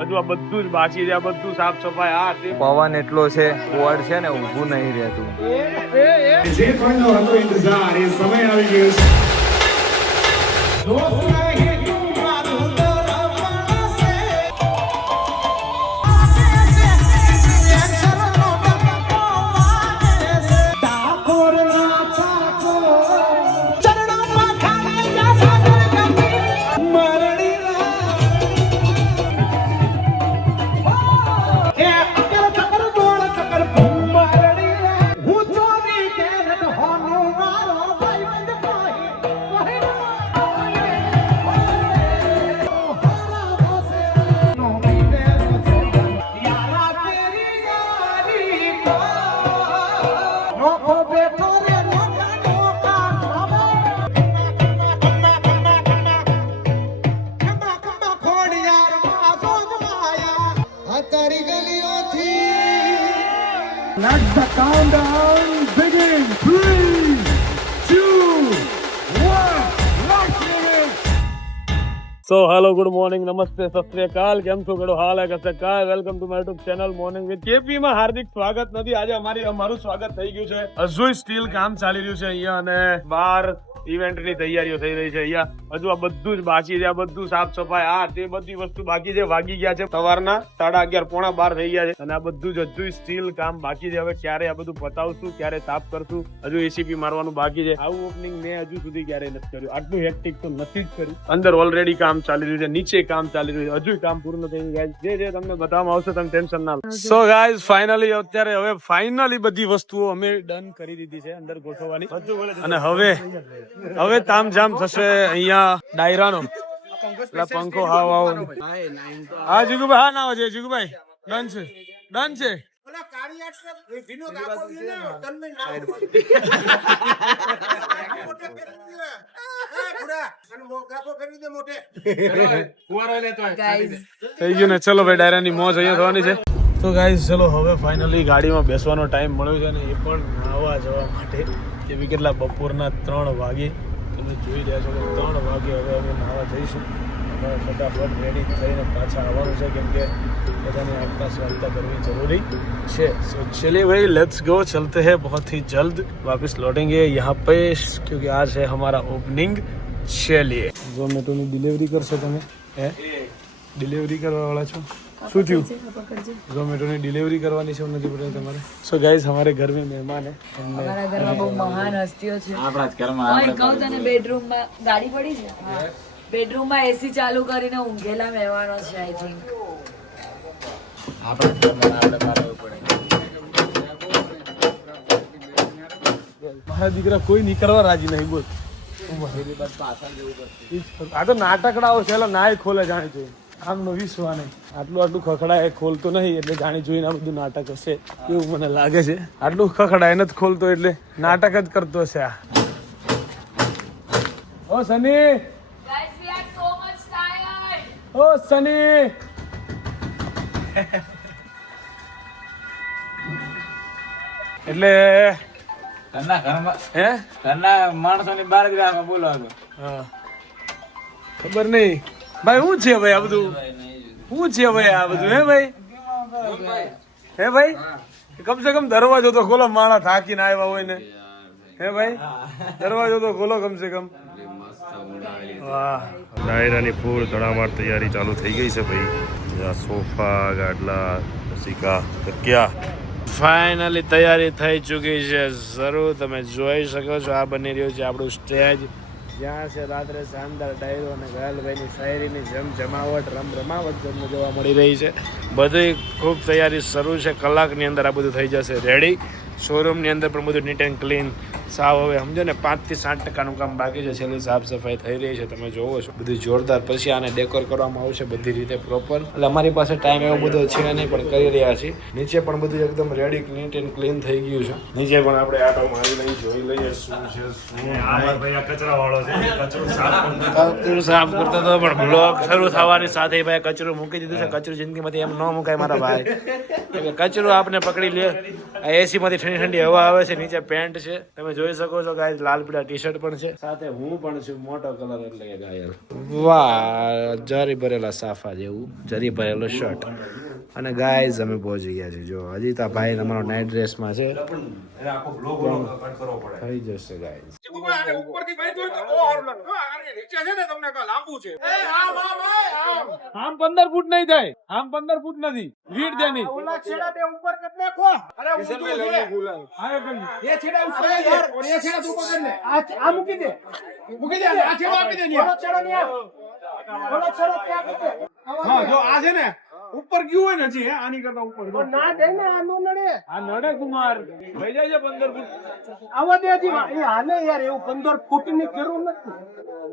હજુ આ બધું જ બાકી છે, આ બધું સાફ સફાઈ આ તે પવન એટલો છે બોર્ડ છે ને ઊભું નહીં રહેતું. જે કોઈનો હતો ઇંતજાર એ સમય આવી ગયો છે. દોસ્ત નહીં તું મારું દરવાના છે. ડાકોરના ચાકો ચરણોમાં ખાને જા સાગર ગંગી મરણી એ અકર ચકર દોડ ચકર મરણી હું ચોરી કેરન હોનો મારો ભાઈ બંધ કોઈ Let the countdown begin. 3, 2, 1. Let's begin. So hello good morning નમસ્તે સત શ્રી અકાલ કેમ છો ગડો હાલ કાલ welcome to my YouTube channel morning with KP માં હાર્દિક સ્વાગત નથી. આજે અમારું સ્વાગત થઈ ગયું છે. હજુ સ્ટીલ કામ ચાલી રહ્યું છે અહીંયા અને બહાર ઇવેન્ટ ની તૈયારીઓ થઈ રહી છે. અહીંયા હજુ આ બધું જ બાકી છે, આ બધું સાફ સફાઈ આ તે બધી વસ્તુ બાકી છે. વાગી ગયા છે સવારના 11:30 પોણા 12 થઈ ગયા છે અને આ બધું જ હજુ સ્ટીલ કામ બાકી છે. હવે ક્યારે આ બધું પતાવશું, ક્યારે સાફ કરશું, હજુ એસીપી મારવાનું બાકી છે. આવું ઓપનિંગ મેં હજુ સુધી ક્યારેય નથી કર્યું. આટલું હેક્ટિક તો નથી જ કર્યું. અંદર ઓલરેડી કામ ચાલી રહ્યું છે, નીચે કામ ચાલી રહ્યું છે, હજુ કામ પૂર્ણ થઈ ગયું છે. જે તમને બતાવવામાં આવશે તમે ટેન્શન ના લો. સો ગાઈઝ ફાઇનલી અત્યારે હવે ફાઇનલી બધી વસ્તુઓ અમે ડન કરી દીધી છે અંદર ગોઠવવાની અને હવે તામઝામ થશે અહીંયા ડાયરાનો. પંખો હાવ હા જીગુભાઈ હા ના આવે છે. જીગુભાઈ ડન છે થઈ ગયું ને. ચલો ભાઈ ડાયરાની મોજ અહીંયા થવાની છે. તો ગાઈઝ ચલો હવે ફાઇનલી ગાડીમાં બેસવાનો ટાઈમ મળ્યો છે ને એ પણ નાહવા જવા માટે. એવી કેટલા બપોરના 3 વાગે તમે જોઈ રહ્યા છો કે 3 વાગે હવે અમે નાહવા જઈશું. અમારે ફટાફટ રેડી થઈને પાછા આવવાનું છે કેમ કે બધાને આગતા સ્વાગતા કરવી જરૂરી છે. સો ચलिए भाई लेट्स गो, चलते हैं बहुत ही जल्द वापस लौटेंगे यहाँ पे क्योंकि आज है हमारा ओपनिंग. चलिए ઝોમેટોની ડિલિવરી કરશો તમે? હે ડિલિવરી કરવા વાળા છો? શું થયું? ઝોમેટોની ડિલિવરી કરવાની છે નથી પડે તમારે? સો ગાઈઝ हमारे घर में મહેમાન है. हमारा घर में बहुत महान हस्तियों છે. આપણા જ ઘરમાં ઓય કહું તને બેડરૂમ માં ગાડી પડી છે. બેડરૂમ માં એસી ચાલુ કરીને ઊંઘેલા મહેમાનો છે. આઈ થિંક આપણા ઘરમાં આપણે પાડવું પડે. મારા દીકરા કોઈ નહીં કરવા રાજી નહીં. બોલ આ તો નાટકડાઓ છે. નાય ખોલે જાણી જોઈ આમ નો વિશ્વા નહીં. આટલું ખખડાય ખોલતો નહીં એટલે જાણી જોઈને આ બધું નાટક હશે એવું મને લાગે છે. આટલું ખખડાય નથી ખોલતો એટલે નાટક જ કરતો છે આ. Oh Sunny guys we are so much tired. Oh Sunny એટલે ઘરના ઘરમાં હે ઘરના માણસોની બહાર જ રાખો. બોલો હા ખબર નહીં ભાઈ શું છે ભાઈ આ બધું? શું છે ભાઈ આ બધું? હે ભાઈ કમસે કમ દરવાજો તો ખોલો. માણસ થાકીને આવ્યા હોય ને. હે ભાઈ દરવાજો તો ખોલો કમસે કમ. વાહ ડાયરાની ફૂલ તડામાર તૈયારી ચાલુ થઈ ગઈ છે ભાઈ. સોફા ગાડલા રસિકા તકિયા ફાઇનલી તૈયારી થઈ ચૂકી છે. જરૂર તમે જોઈ શકો છો આ બની રહ્યું છે આપણું સ્ટેજ. જ્યાં છે રાત્રે શાનદાર ડાયરો અને ગયાલભાઈની શાયરીની જમાવટ રમાવટ તમને જોવા મળી રહી છે. બધી ખૂબ તૈયારી શરૂ છે. કલાકની અંદર આ બધું થઈ જશે રેડી. શોરૂમની અંદર પણ બધું નીટ એન્ડ ક્લીન સાવ હવે સમજો ને 5 થી 7% કામ બાકી છે. છેલ્લી સાફ સફાઈ થઈ રહી છે તમે જોવો છો. બધું જોરદાર. પછી આને ડેકોર કરવામાં આવશે બધી રીતે પ્રોપર. એટલે અમારી પાસે ટાઈમ એવો બધો છે નહીં પણ કરી રહ્યા છીએ. નીચે પણ બધું એકદમ રેડી નીટ એન્ડ ક્લીન થઈ ગયું છે. નીચે પણ આપણે આટો મારી લઈ જોઈ લઈએ શું છે શું. કચરા વાળો છે. કચરું સાફ કરતો હતો પણ બ્લોગ શરૂ થવાની સાથે ભાઈ કચરું મૂકી દીધું છે. કચરું જિંદગીમાંથી એમ ન મુકાય મારા ભાઈ. કચરું આપને પકડી લે. આ એસી માંથી ઠંડી ઠંડી હવા આવે છે. નીચે પેન્ટ છે તમે જોઈ શકો છો ગાઈસ લાલ પીળા ટી શર્ટ પણ છે, સાથે હું પણ છું મોટો કલર એટલે કે ઘાયલ. વાહ, જરી ભરેલા સાફા જેવું જરી ભરેલો શર્ટ. અને ગાઈસ અમે પહોંચી ગયા છીએ. જો હજી તો ભાઈ તમારો નાઇટ ડ્રેસમાં છે, થઈ જશે ગાઈસ. આમ 15 ફૂટ નહીં થાય, આમ 15 ફૂટ નથી વીડ દેની. ઓલા છેડા બે ઉપર કર નાખો. અરે ઊંધું છે. એ છેડા ઉપર કર. એ છેડા તું પકડ લે. આ મૂકી દે. મૂકી દે. આ છેડો આપી દે ને. ઓલો છેડો ને ઓલો છેડો ત્યાં આપી દે. હા, જો આ છે ને ઉપર ગયું હોય ને હજી આની કરતા ઉપર તો ના દે ને આ નો નડે. આ નડે કુમાર થઈ જાય છે 15 ફૂટ. આવા દે હજી એ હાલે યાર એવું 15 ફૂટ ની જરૂર નથી.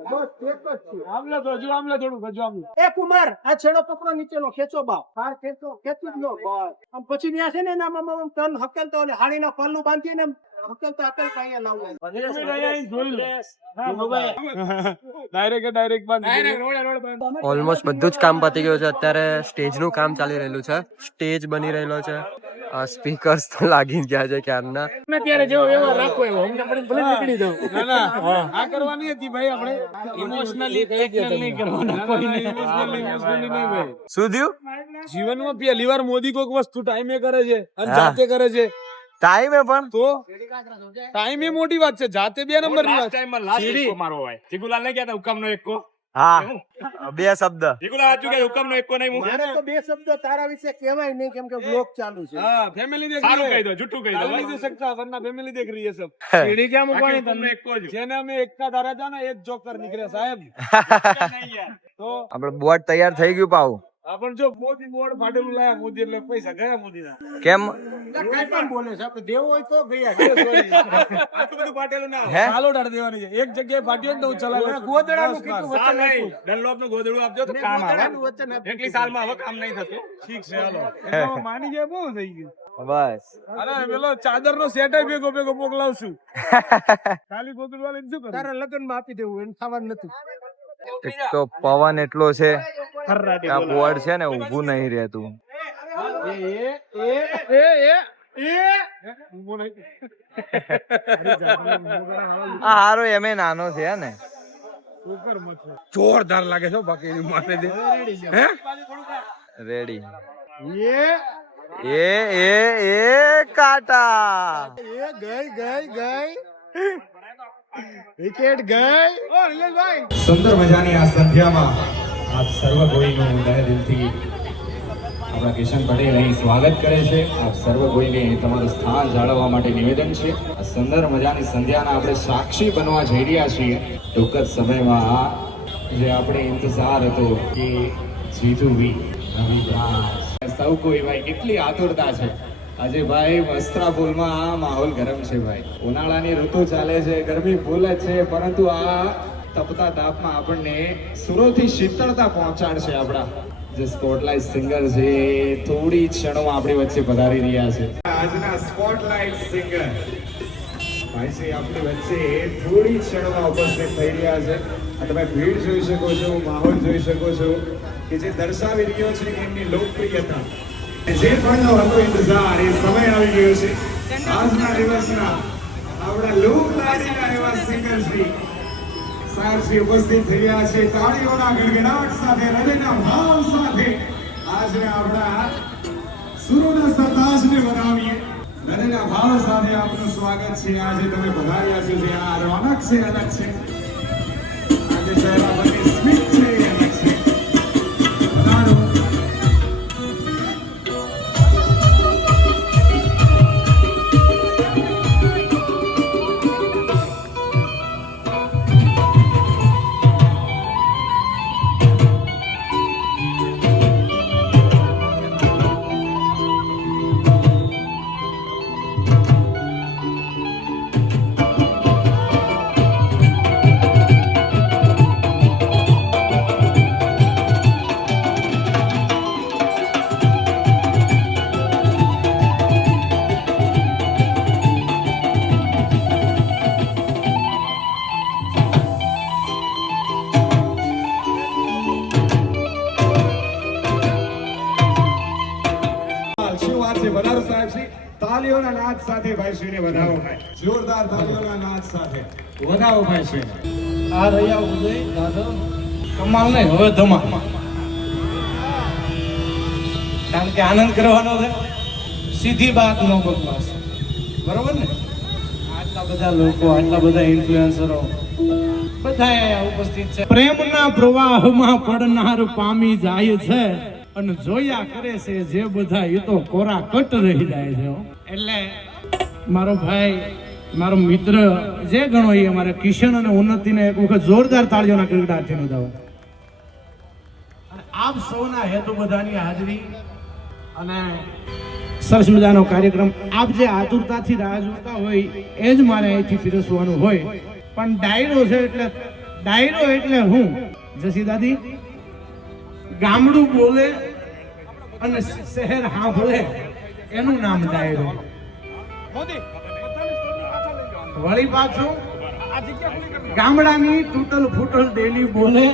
બસ એક જ છે. આમલે તો હજુ આમલે થોડું હજુ આમલે. એ કુમાર આ છેડો પકડો નીચેનો ખેંચો બાવ. હા ખેંચો ખેંચી જ લો બસ. આમ પછી ત્યાં છે ને એનામાં આમ તન હકેલતો અને હાડીના પલ્લું બાંધીને હકેલતો અહીંયા લાવવું. ડાયરેક્ટ ઓલમોસ્ટ બધું જ કામ પતી ગયું છે. અત્યારે સ્ટેજનું કામ ચાલી રહેલું છે, સ્ટેજ બની રહેલો છે, સ્પીકર્સ તો લાગી જ ગયા છે ક્યારના. ત્યારે જેવો વ્યવહાર રાખવો એવો અમને ભલે નીકળી દઉં. આ કરવાની હતી ભાઈ, આપણે ઇમોશનલી નહીં કરવાના, કોઈને ઇમોશનલી નહીં ભાઈ. શું થયું? જીવનમાં પહેલી વાર મોદી કોઈક વસ્તુ ટાઈમે કરે છે અને જાતે કરે છે. ટાઈમે પણ તો ટાઈમ એ મોટી વાત છે, જાતે 2 નંબર ની વાત. સીડી મારો ભાઈ જીગુલાલ ને કહેતા હુકમ નો એકો. હા, 2 શબ્દ. જીગુલાલ આજુ કે હુકમ નો એકો નહીં મૂકે. મારે તો 2 શબ્દો તારા વિશે કહેવાય નહીં કેમ કે બ્લોગ ચાલુ છે. હા, ફેમિલી દેખ સારું કહી દો, જુઠ્ઠું કહી દો. नहीं दे सकता वरना फैमिली देख रही है सब. સીડી ક્યાં મૂકવાની તમને એકો જ. જેને અમે એકતા ધારા હતા ને એ જ જોકર નીકળ્યા સાહેબ. તો આપણે બોર્ડ તૈયાર થઈ ગયું પાવ. આપણ જો મોદી બોર્ડ ફાટેલું લાયા, મોદી એટલે પૈસા ગયા મોદીના. કેમ? કઈ પણ બોલે છે આપણે દેવો હોય તો ગયા. આટલું બધું ફાટેલું ના હે? ચાલો ડાળ દેવાની છે. એક જગ્યાએ ફાટ્યો ને તો હું ચલાવી ગોદડાનું કીધું બસ, વચન બસ. આપ્યું. ડનલોપ નું ગોદડું આપજો તો કામ આવે. ગોદડાનું વચન આપ્યું. એટલી સાલમાં હવે કામ નહીં થતું. ઠીક છે હાલો. એમાં માની જાય બહુ થઈ ગયું. બસ. અરે પેલો ચાદર નો સેટ ભેગો મોકલાવશું. ખાલી ગોદડું વાળીને શું કરે? તારા લગ્નમાં આપી દેવું એને થવાનું નથી. એક તો પવન એટલો છે, આ બોર્ડ છે ને ઊભું નહીં રહેતું. ઊભો નહીં. આ હારો એમે નાનો છે ને. ઉપર મત જોરદાર લાગે છે બાકી એની માથે દે. હે રેડી. એ એ કાટા. એ ગઈ વિકેટ ગઈ. ઓ નિલેશભાઈ સુંદર મજાની આ સંધ્યામાં આપ સર્વ કોઈનું હૃદય દિલથી આપણા કિશન પટેલ અહીં સ્વાગત કરે છે. આપ સર્વ કોઈને તમારું સ્થાન જાળવવા માટે નિવેદન છે. આ સુંદર મજાની સંધ્યાના આપણે સાક્ષી બનવા જઈ રહ્યા છીએ. ટૂંક જ સમયમાં જે આપણે ઇંતજાર હતો કે જીતુવી રવિદાસ સૌ કોઈ ભાઈ કેટલી આતુરતા છે. આજે ભાઈ વસ્ત્રાપુરમાં આ માહોલ ગરમ છે ભાઈ. ઉનાળાની ઋતુ ચાલે છે, ગરમી ફૂલ જ છે, પરંતુ આ તપતા તાપમાં આપણને સુરોથી શીતળતા પહોંચાડશે. આપણા જે સ્પોટલાઇટ સિંગર છે થોડી ક્ષણોમાં આપણી વચ્ચે પધારી રહ્યા છે. આજના સ્પોટલાઇટ સિંગર ભાઈ છે આપણી વચ્ચે થોડી ક્ષણોમાં ઉપસ્થિત થઈ રહ્યા છે. તમે ભીડ જોઈ શકો છો, માહોલ જોઈ શકો છો કે જે દર્શાવી રહ્યો છે એમની લોકપ્રિયતા. જે પણ હતો ઇંતજાર એ સમય આવી ગયો છે. આજના દિવસના આપણા લોકલાડીના એવા સિંગર શ્રી સાહેબ શ્રી ઉપસ્થિત થઈ રહ્યા છે. તાળીઓના ગડગડાટ સાથે, હૃદયના ભાવ સાથે આજે આપણા સુરોના સરતાજને બનાવીએ. હૃદયના ભાવ સાથે આપનું સ્વાગત છે. આજે તમે પધાર્યા છો જે આ રોનક છે, અલગ છે. આજે ચહેરા પરની સ્મિત છે, અલગ છે. પધારો. તાલીઓના નાદ સાથે ભાઈશ્રીને વધાવો ભાઈ. જોરદાર તાલીઓના નાદ સાથે વધાવો ભાઈશ્રી. આ રહ્યા ઉદય દાદા કમાલ નહીં હવે ધમાલ, કારણ કે આનંદ કરવાનો છે, સીધી વાત નો બકવાસ, બરોબર ને? આટલા બધા લોકો, આટલા બધા ઇન્ફ્લુએન્સરો બધા અહીંયા ઉપસ્થિત છે. પ્રેમના પ્રવાહમાં પડનાર પામી જાય છે અને જોયા કરે છે જે બધા એ તો કોરા કટ રહી જાય છે. એટલે મારો ભાઈ, મારો મિત્ર જે ગણો એ અમારે કિશન અને ઉન્નતિને એક વખત જોરદાર તાળીઓના ગગડાટથી નોંધાવો. અને આપ સૌના હેતુ બધાની હાજરી અને સરસ મજાનો કાર્યક્રમ, આપ જે આતુરતાથી રાહ જોતા હોય એ જ મારે અહીંથી પીરસવાનું હોય. પણ ડાયરો છે એટલે હું જસી દાદી ગામડું બોલે અને શહેર સાંભળે એનું નામ ડાયરો. વળી પાછું ગામડાની તૂટલ ફૂટલ ડેલી બોલે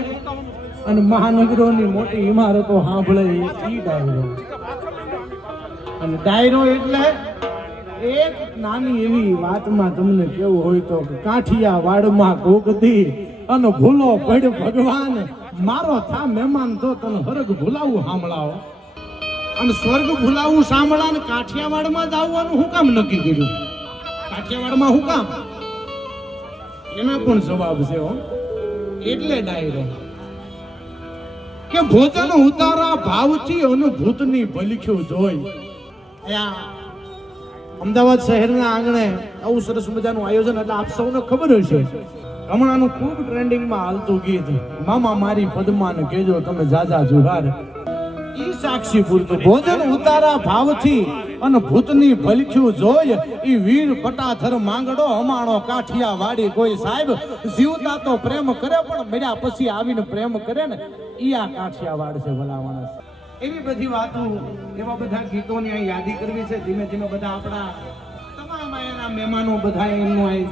અને મહાનગરોની મોટી ઇમારતો સાંભળે એ ડાયરો. અને ડાયરો એટલે એક નાની એવી વાતમાં તમને કેવું હોય તો કાઠિયા વાડમાં કોકદી અને ભૂલો પડ ભગવાન મારો થા મહેમાન તો તને સ્વર્ગ ભૂલાવું સાંભળાવો. અને સ્વર્ગ ભૂલાવું સાંભળા ને કાઠિયાવાડમાં જ આવવાનું હું કામ નક્કી કર્યું? કાઠિયાવાડમાં હું કામ? એના પણ જવાબ છે હો. એટલે ડાયરો કે ભોજન ઉતારા ભાવથી અનુભૂતની ભલખ્યું જોઈ. અમદાવાદ શહેરના આંગણે આવું સરસ મજાનું આયોજન, એટલે આપ સૌને ખબર હશે હમણાંનું ખૂબ ટ્રેન્ડિંગમાં હાલતું ગીત મામા મારી પદ્માને કેજો તમે જાજા જુહાર, ઈ સાક્ષી પૂરતું. ભોજન ઉતારા ભાવથી અને ભૂતની ભલખ્યું જોઈ ઈ વીર પટાથર માંગડો હમાણો કાઠિયા વાડી કોઈ સાહેબ જીવતા તો પ્રેમ કરે પણ મળ્યા પછી આવીને પ્રેમ કરે ને ઈ આ કાઠિયા વાડ છે ભલા માણસ. એવી બધી વાતો, એવા બધા ગીતોની અહીં યાદી કરવી છે. ધીમે ધીમે બધા આપણા તમામ અહીંયાના મહેમાનો બધા એમનું અહીં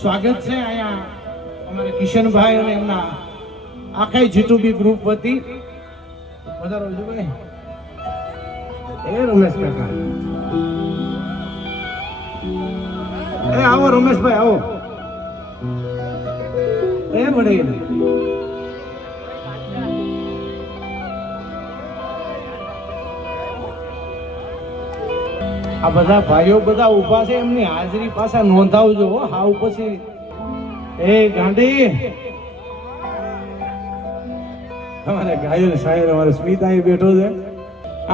સ્વાગત છે. અહીંયા અમારે કિશનભાઈ અને એમના આખા જીતુબી ગ્રુપ વતી વધારો જોવે એ રમેશ કાકા, એ આવો રમેશભાઈ આવો, એ વડે આ બધા ભાઈઓ બધા ઉભા છે, એમની હાજરી પાછા નોંધાવજો હાવ પછી. એ ગાંડી અમારે ગાયલ શાયર અમારે સ્મિતા અહીં બેઠો છે.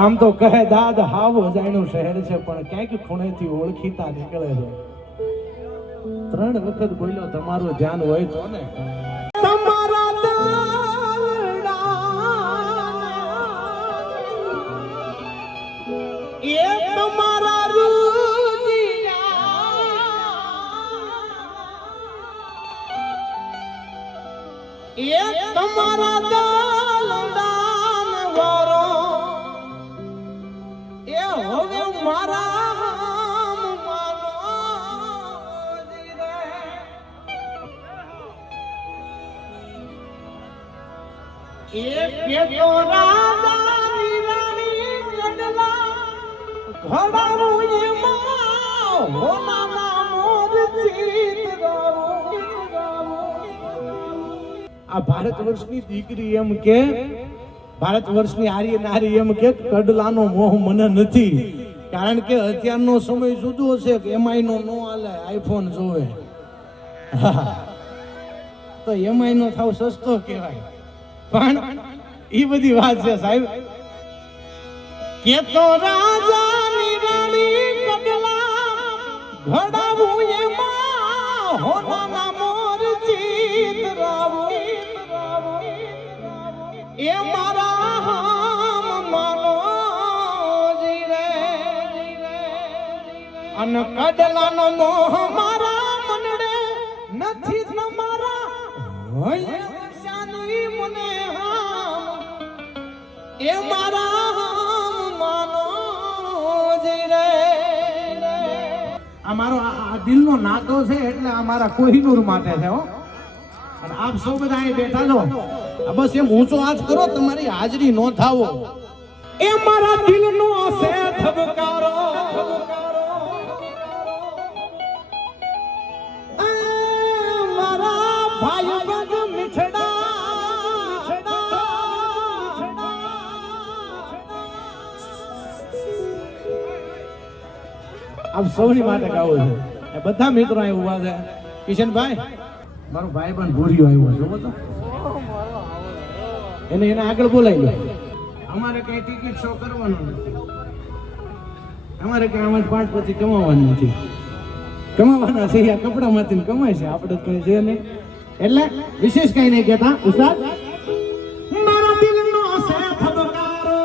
આમ તો કહે દાદ હાવ અજાણ્યું શહેર છે પણ ક્યાંક ખૂણેથી ઓળખીતા નીકળે છે. 3 વખત બોલ્યો તમારું ધ્યાન હોય તો ને તમારા તમારા દાલડાન વારો એ હવે મારા માનો એ કેતો રાજાની રાણી કડલા ઘડાવું એમાં હોનાના મોર આ ભારત વર્ષની દીકરી એમ કે, ભારત વર્ષની આર્ય નારી એમ કે કડલાનો મોહ મને નથી, કારણ કે અત્યારનો સમય જુદો છે કે એમઆઈ નો નો હાલે, આઈફોન જોવે. તો એમઆઈ નો થાવ સસ્તો કહેવાય. પણ ઈ બધી વાત છે સાહેબ. કે તો રાજાની રાણી કડલા ઘડાવું એમાં હોનાના મોર ચિતરાવું એ મારા હામ માનો જીરે અને કડલાનો મોહ મારા મનડે નથી તમારા હોય શાની મને હામ એ મારા હામ માનો જીરે. અમારો આ દિલનો નાતો છે એટલે અમારા કોહિનૂર માટે છે હો. અને આપ સૌ બધા અહીં બેઠા છો, બસ એમ ઊંચો હાથ કરો, તમારી હાજરી નોંધાવો. એ મારા દિલનો છે ધબકારો આપ સૌની માટે ગાવું છે. એ બધા મિત્રો અહીં ઉભા છે. કિશનભાઈ, મારો ભાઈ પણ ભૂર્યો આવ્યો જોવો તો. એને આગળ બોલાવી લો. અમારે કઈ ટિકિટ શો કરવાનો નથી. અમારે કઈ આમાં 5 પછી કમાવાનું નથી. કમાવાના છે આ કપડામાંથી કમાય છે, આપણે કઈ છે નહીં. એટલે વિશેષ કઈ નહીં કહેતા ઉસ્તાદ. મારા દિલનો છે ધબકારો,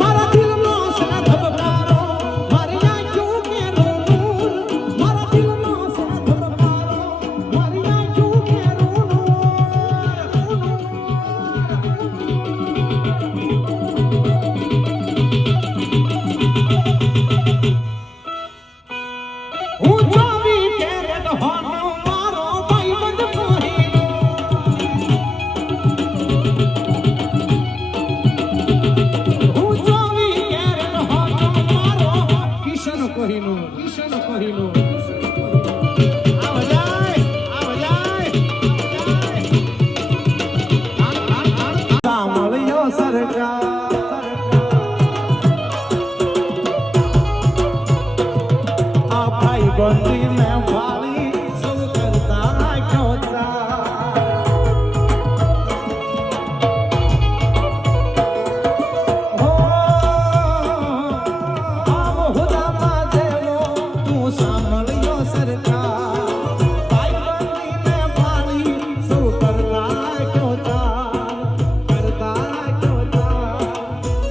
મારા દિલનો છે ધબકારો, મારી આંખો કે નૂર, મારા દિલનો છે ધબકારો, મારી આંખો કે નૂર. હું જોવી કેરેટ હોનો મારો ભાઈબંધ કોહિનો, હું જોવી કેરેટ હોનો મારો કિશન કોહિનો, કિશન કોહિનો. આવ જાય, આવ જાય, સાંભળ્યો સરકાર. બંદી ને વાળી સૌ કરતા ક્યોતા, હો આમ હુદામાં જેલો તું સાંભળ્યો સરકાર. ભાઈ બંદી ને વાળી સૌ કરતા ક્યોતા, કરતા ક્યોતા,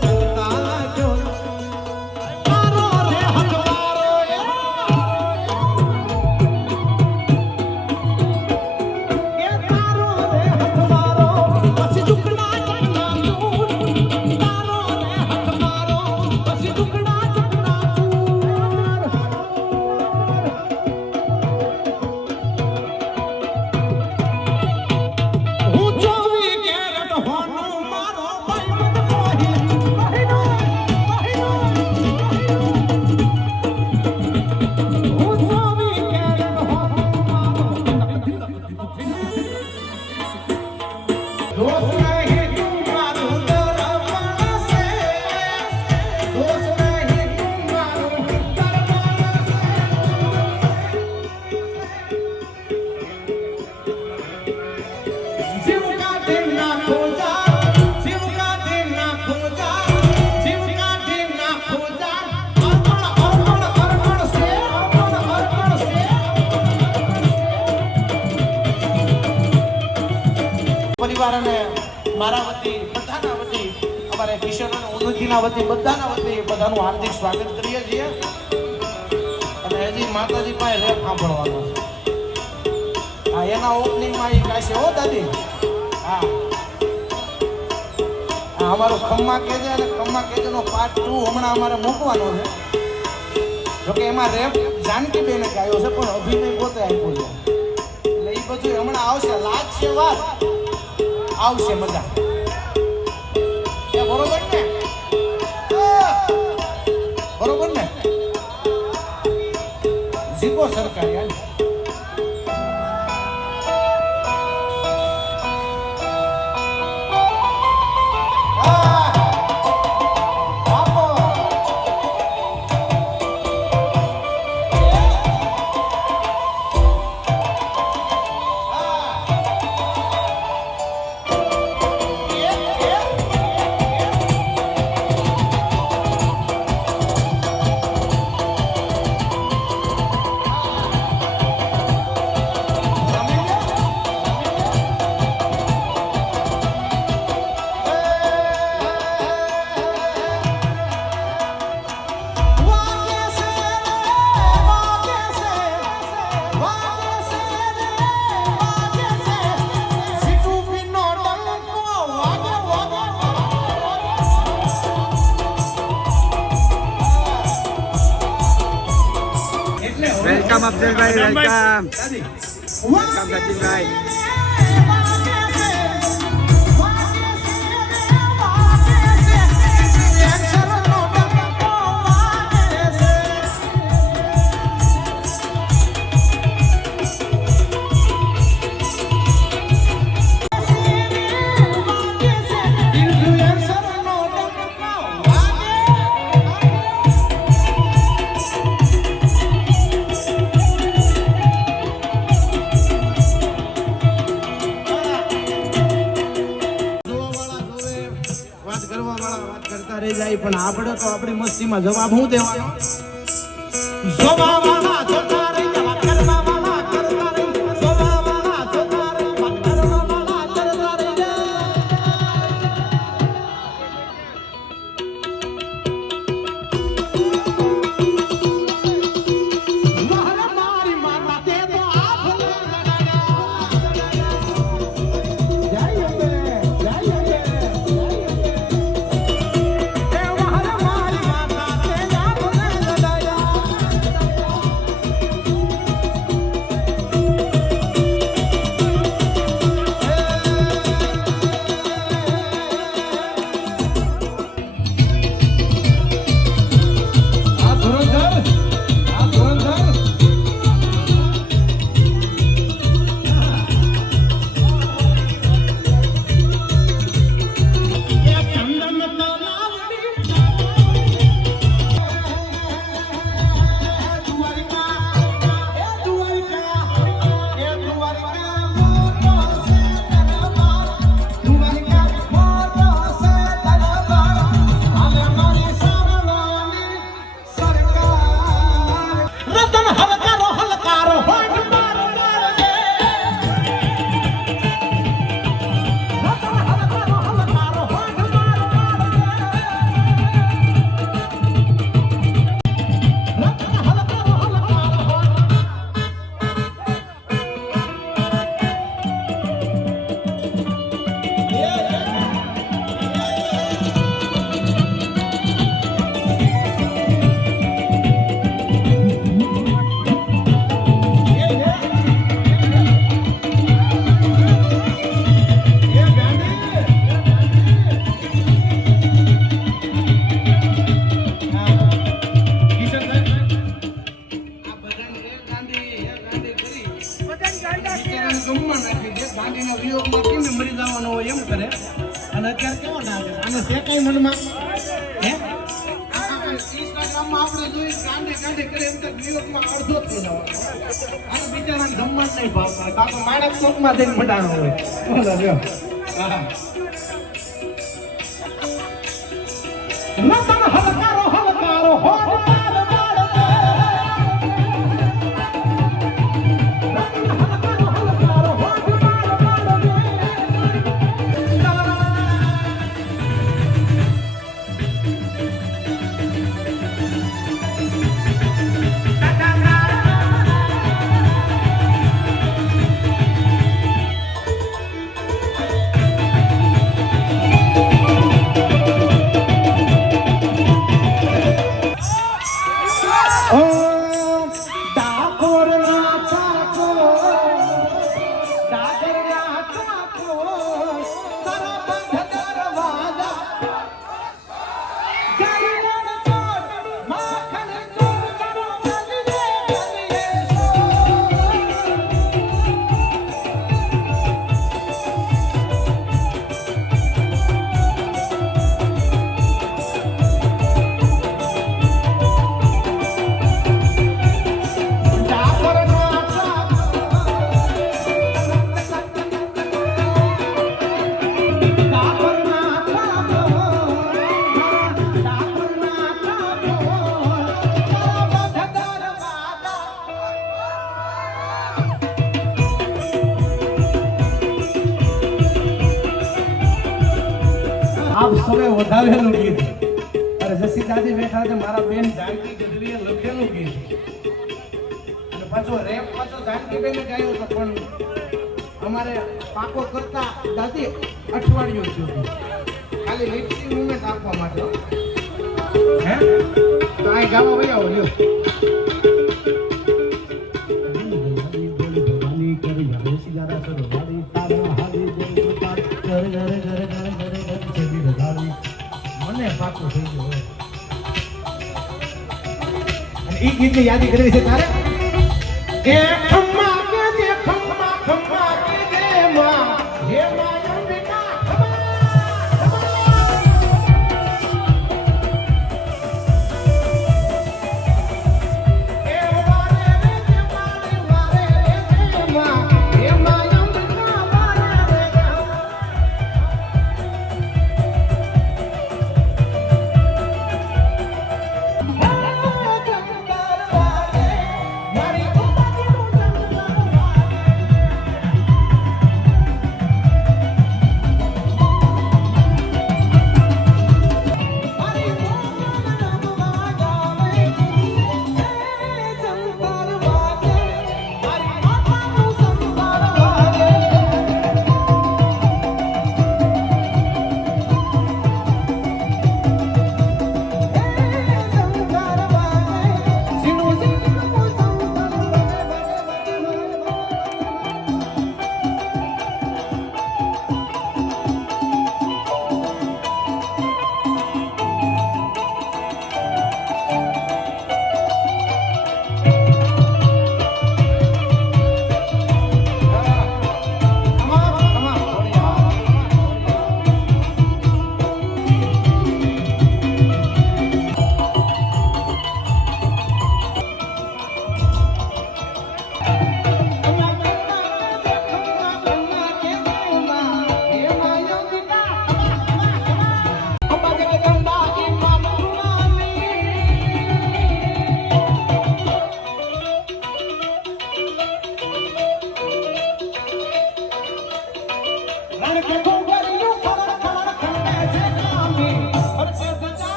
કરતા ક્યોતા. મારો રે હકવારો પરિવાર અને મારા વતી બધાના વતી અમારે કિશન અને ઉન્નતિના વતી બધાના વતી બધાનું હાર્દિક સ્વાગત કરીએ છીએ. અને હજી માતાજી પાસે રેપ સાંભળવાનો છે. હા, એના ઓપનિંગમાં એ ગાશે હો દાદી. હા, અમારો ખમ્મા કેજે અને ખમ્મા કેજેનો પાર્ટ 2 હમણાં અમારે મૂકવાનો છે. જોકે એમાં રેપ જાનકીબેને ગાયો છે પણ અભિનય પોતે આપ્યો છે. એટલે એ બધું હમણાં આવશે, લાગશે વાત, આવશે મજા. એ બરોબર ને? બરોબર ને? જીકો સરકાર યાર. વેલકમ અફઝલભાઈ, વેલકમ. વેલકમ સચિનભાઈ. કરે જાય પણ આપણે તો આપણી મસ્તીમાં જવાબ શું દેવાનો? જોવા વાળા જોતા રહી જવા, કરવા વાળા કરતા રહી, જોવા વાળા જોતા રહી જવા, કરવા વાળા કરતા રહી જાય. મારા મારી માતા તે તો આફલે જય અંબે, જય અંબે, તે મારા મારી માતા તે આફલે લડાયા. આ ધુરંધર, આ ધુરંધર. એ ચંદન તલાવડી દ્વારિકા, એ દ્વારિકા, એ દ્વારિકા મોટો છે તલવાર, દ્વારિકા મોટો છે તલવાર, હાલે મારી સાવલાની સરકાર. રતન હલકારો હલકારો હોઠ માર માર દે. રતન હલકારો હલકારો હોઠ માર માર દે. રતન હલકારો હલકારો હોઠ. અને અત્યારે કેવો નાચે આને છે કઈ મનમાં હે ઇન્સ્ટાગ્રામમાં આપણે જોઈ કાંડે કાંડે કરે એમ તો ન્યુયોર્કમાં અડધો જ થઈ જવાનો. આને બિચારાને જમવા જ નહીં ભાવતા, કાકો માણસ ચોકમાં જઈને મટાણો હોય. બોલો લ્યો. હા. રતન હલકારો હલકારો હોઠ માર માર દે. રતન હલકારો હલકારો હોઠ માર માર દે. ડાકોર ના ચાકો, ડાકોર ના ચાકો, તારા બંધ દરવાજા. ગરીબોન ચોર, માખણ ચોર, કરો ગલીએ ગલીએ ડાકોર ના ચાકો, ડાકોર ના ચાકો, ડાકોર ના ચાકો, તારા બંધ દરવાજા. આપ સૌએ વધારેલું ગીત અરે જસી દાદી બેઠા છે મારા બેન જાનકી ગઢવીએ લખેલું ગીત અને પાછો રેપ પાછો જાનકી બેને ગાયો તો પણ અમારે પાકો કરતા દાદી અઠવાડિયું થયું ખાલી લિપસિંગ મુમેન્ટ આપવા માટે હો. હે તો આ ગાવા વઈ આવો લ્યો. મને પાકું થઈ ગયું હવે. અને ઈ ગીતની યાદી કરવી છે તારે એ ખમ્મા કે જે ખમ્મા ખમ્મા કે જે માં હે માયા બેટા એ વારે રે જે વારે રે જે માં હે માયા બેટા વારે રે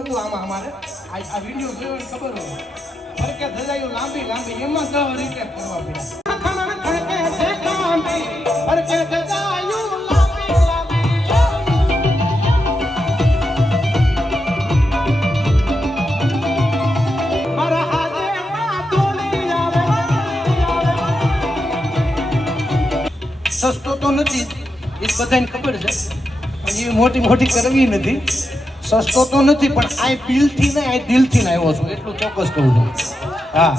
હતું આમાં અમારે આ વિડીયો જોયો ને ખબર હોય ફરકે ધજાયું લાંબી લાંબી એમાં 10 રીતે કરવા પડ્યા ફરકે ધજાયું લાંબી લાંબી મારા હાથે માં તોડી આવે સસ્તો તો નથી એ બધાને ખબર છે પણ એ મોટી મોટી કરવી નથી સસ્તો તો નથી પણ આ દિલથી ને આ દિલથી ને આવ્યો છું એટલું ચોક્કસ કહું છું હા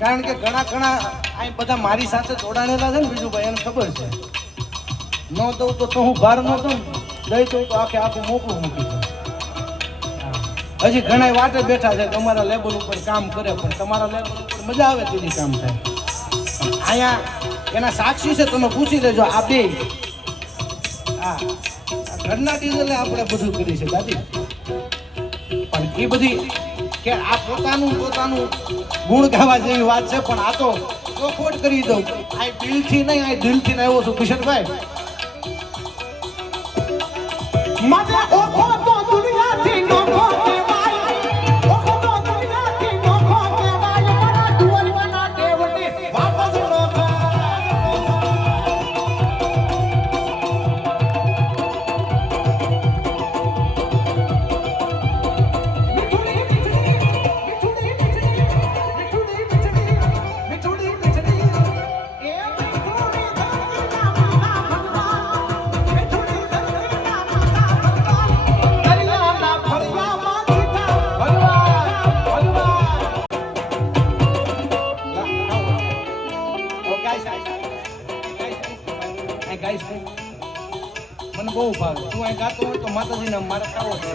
કારણ કે ઘણા આ બધા મારી સાથે જોડાણેલા છે ને બીજું ભાઈ એને ખબર છે ન દઉં તો હું બહાર ન દઉં દઈ દઉં તો આખું મોકલું મૂકી દઉં હજી ઘણા વાટે બેઠા છે કે અમારા લેવલ ઉપર કામ કરે પણ તમારા લેવલ ઉપર મજા આવે તેની કામ થાય અહીંયા એના સાક્ષી છે તમે પૂછી લેજો આ બે હા ઘરના ડીઝલે આપણે બધું કરી છે દાદી પણ એ બધી કે આ પોતાનું ગુણ ગાવા જેવી વાત છે પણ આ તો ચોખવટ કરી દઉં આ દિલથી નહીં આ દિલથી ને આવ્યો છું કિશનભાઈ મારે ઓખો તો દુનિયાથી નોખો કહેવાય ઓખો તો દુનિયાથી નોખો કહેવાય મારા દુનિયાના દેવટી વાપસ નોખો મને બહુ ભાવે તું અહીં ગાતો હોય તો માતાજીને મારે કાવો છે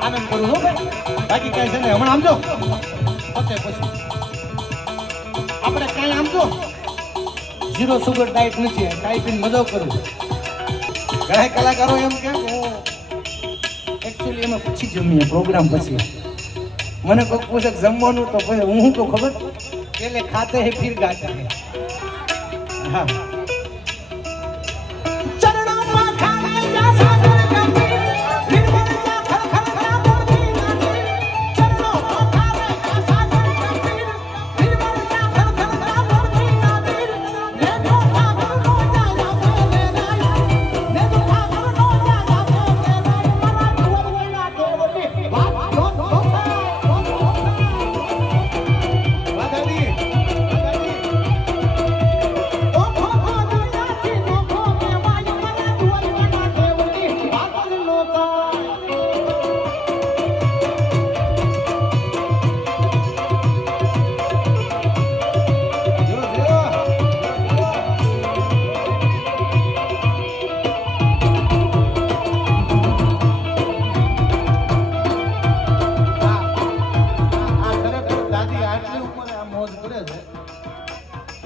આનંદ કરું હો ભાઈ બાકી કાંઈ છે ને હમણાં આમજો પતે પછી આપણે કાંઈ આમજો 0 સુગર ડાયટ નથી કાંઈ પીને મજા કરું ઘણા કલાકારો એમ કે એકચ્યુઅલી એમાં પછી જમીએ પ્રોગ્રામ પછી મને કોઈ પૂછે જમવાનું તો પછી હું શું કહું ખબર પેલે ખાતે હે ફિર ગાતે હે હા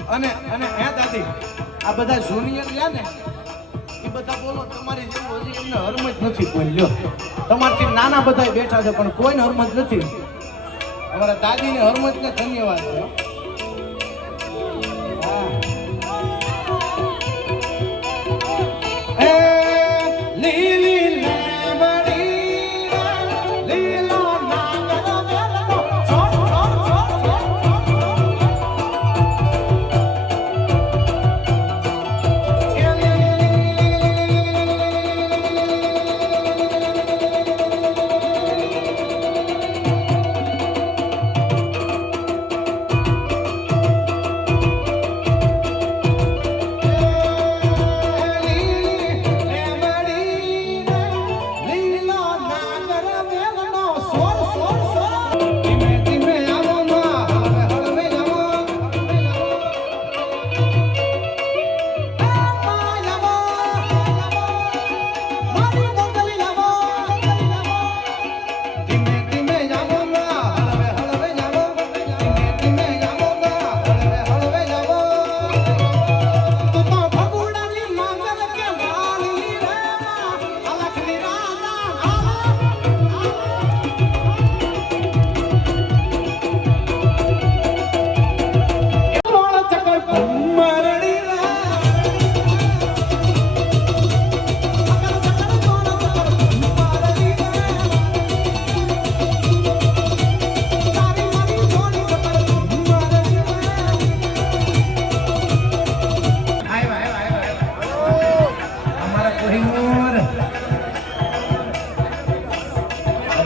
અને હે દાદી આ બધા જુનિયર લ્યા ને એ બધા બોલો તમારી જેવું હજી એમને હરમત નથી કોઈ લ્યો તમારથી નાના બધા બેઠા છે પણ કોઈને હરમત નથી અમારા દાદીને હરમતને ધન્યવાદ છે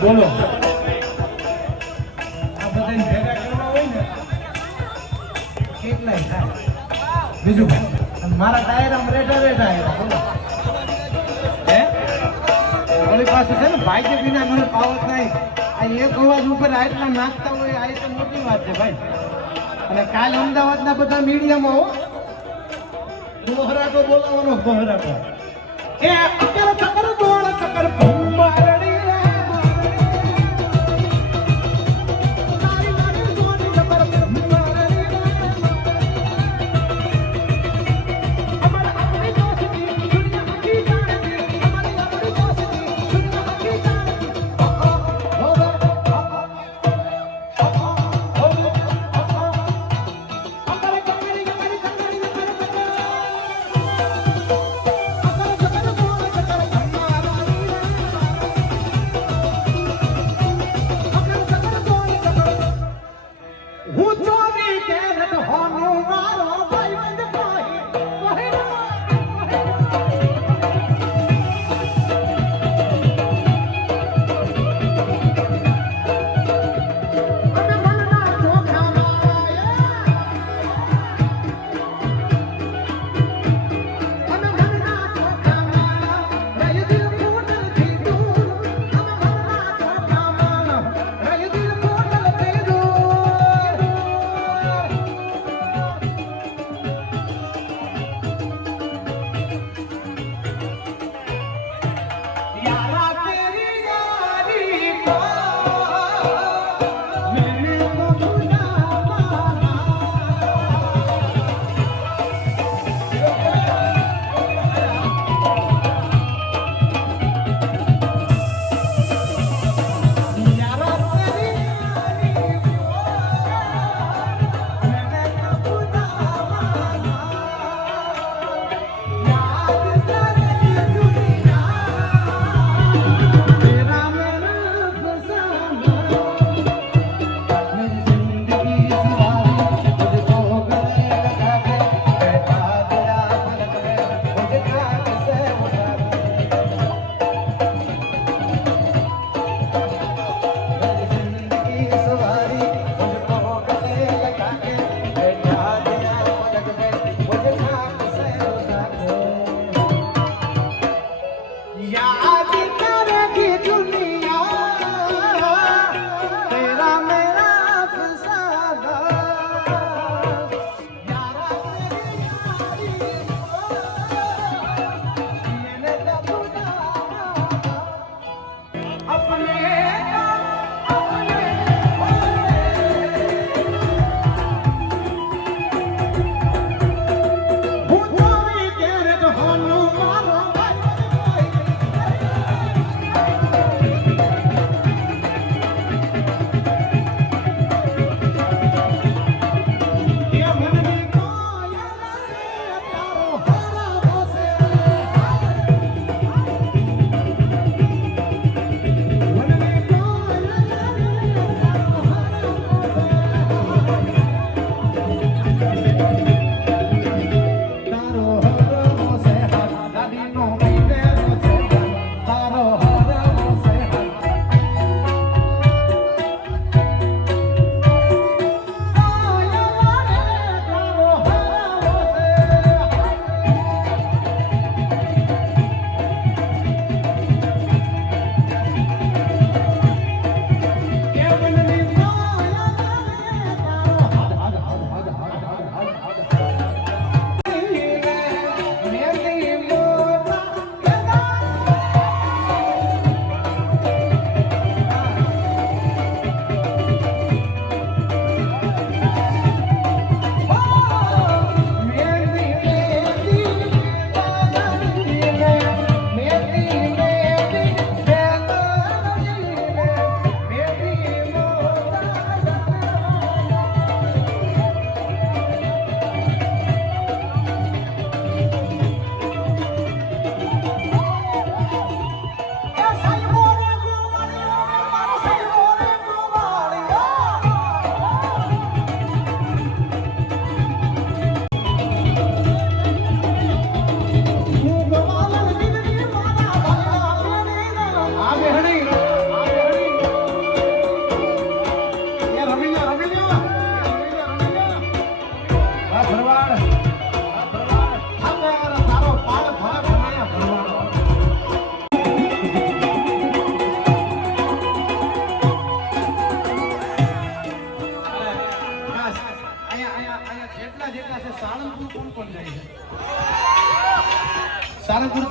બોલો આ બધાને ભેગા કરવા હોય ને કેટલાય થાય બીજું અને મારા ટાયર આમ રેડા બોલો હે ઓલી પાસે છે ને ભાઈ વિના મને પાવત નહીં આ એક અવાજ ઉપર આટલા નાખતા હોય આ તો મોટી વાત છે ભાઈ અને કાલ અમદાવાદના બધા મીડિયામાં હો બહોરાટો બોલાવવાનો બહોરાટો એ અકર ચકર બોળ ચકર ભૂમારડી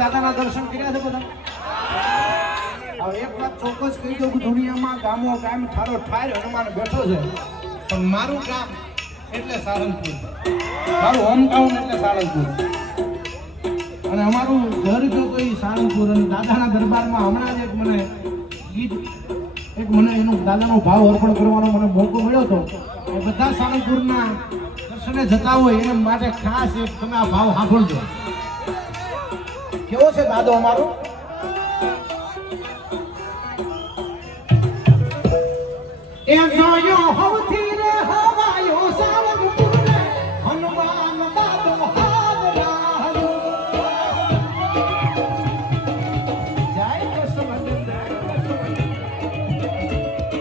દાદાના દર્શન કર્યા છે બધા? હવે એક વાત ચોક્કસ કહી દઉં કે દુનિયામાં ગામો ગામ ઠારો ઠાર હનુમાન બેઠો છે, પણ મારું ગામ એટલે સાળંગપુર, મારું હોમ ટાઉન એટલે સાળંગપુર, અને અમારું ઘર જો કોઈ સાળંગપુર. અને દાદાના દરબારમાં હમણાં જ એક મને ગીત, એક મને એનું દાદાનો ભાવ અર્પણ કરવાનો મને મોકો મળ્યો હતો. એ બધા સાળંગપુરના દર્શને જતા હોય એને માટે ખાસ એક તમે આ ભાવ સાંભળજો. કેવો છે દાદો અમારો? એ જોયો હવથી રે હવાયો સાળંગપુર રે, હનુમાન દાદો હાજરાયો. જય કૃષ્ણ.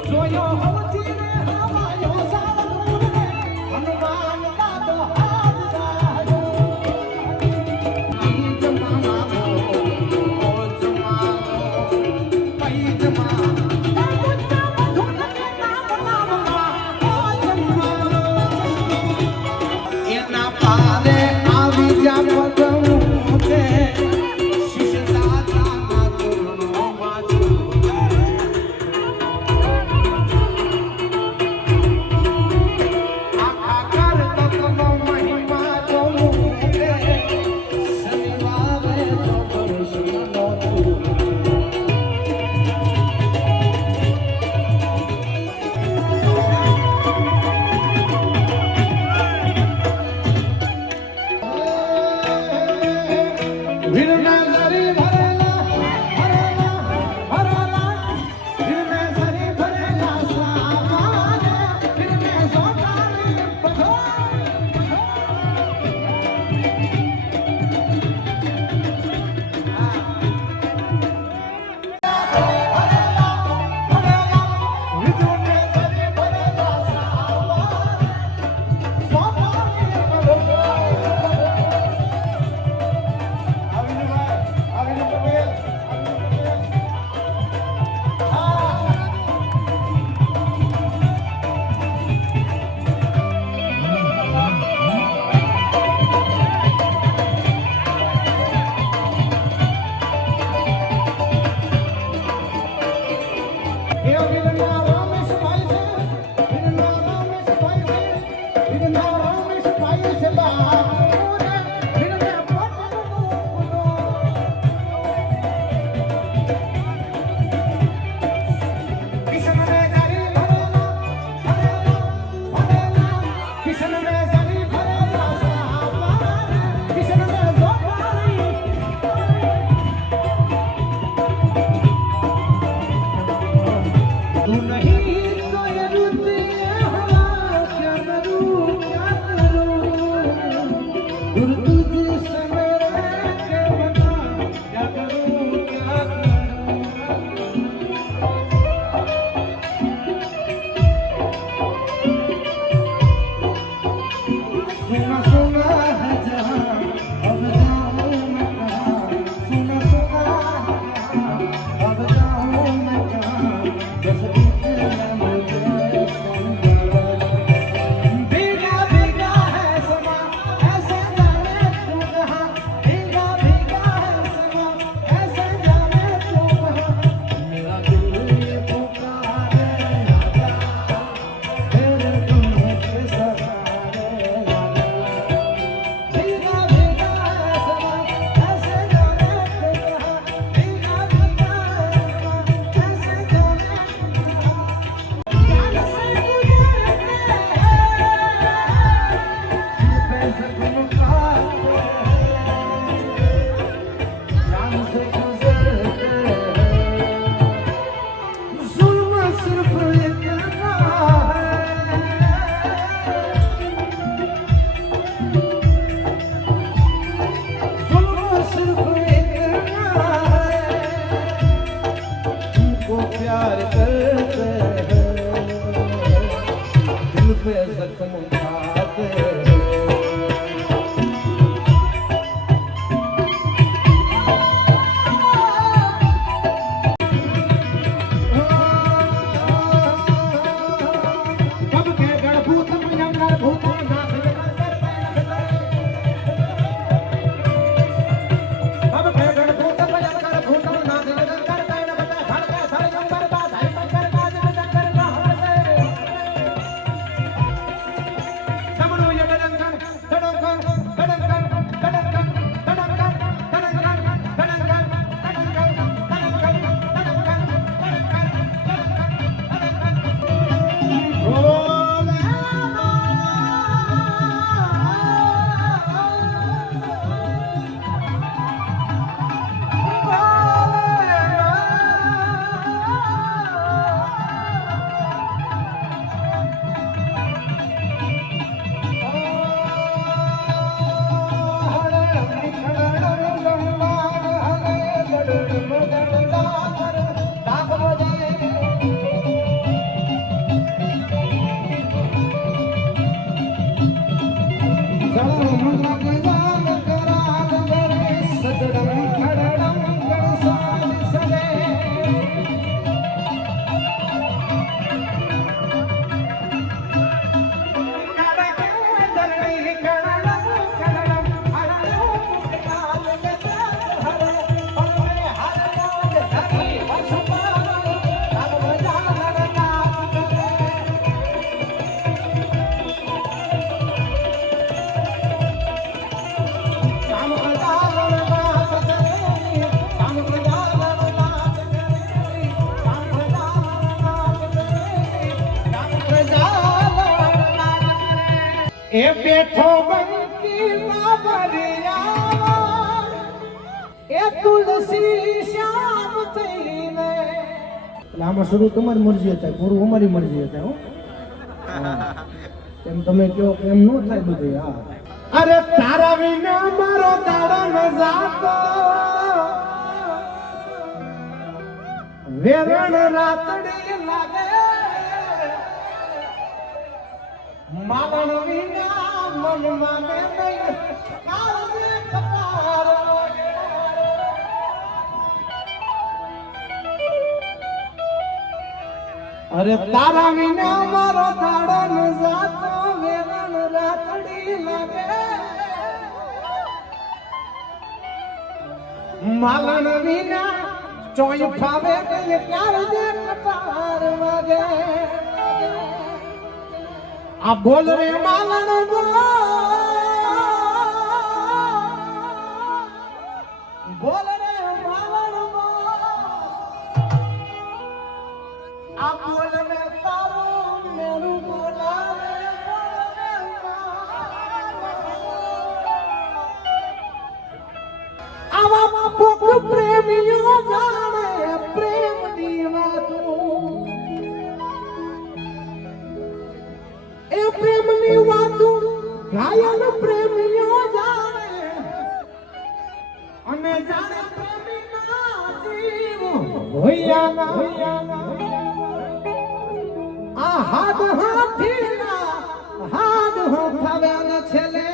જોયો હવથી રે હવાયો સાળંગપુર રે, હનુમાન દાદો હાજરાયો. ઈ જમાનાનો એ બેઠો બંકી બાબરિયા એ તુલસી શ્યામ થઈને એટલે આમાં શરૂ તમારી મરજી થાય પૂરું અમારી મરજી થાય હો એમ તમે કહો કે એમ ન થાય બધું હા અરે તારા વિના મારો દાડો ન જાતો વેરણ રાતડી લાગે માલણ વિના મન માને નહીં કાળજે કપાર લાગે અરે તારા વિના મારો દાડો ન જાતો વેરણ રાતડી લાગે માલણ વિના ચોય ફાવે કે કાળજે કપાર વાગે આ બોલ રે માલણ બોલ બોલ રે માલણ બોલ આ બોલ મે તારું મેરું બોલાવે આવા કોક પ્રેમીઓ જાણે પ્રેમ ની વાતો એ પ્રેમ ની વાતો ઘાયલ પ્રેમીઓ જાણે અને જાણે પ્રેમી ના જીવ હોયાના આ હાથ હાથીના હાથ હોઠાવ્યા છેલે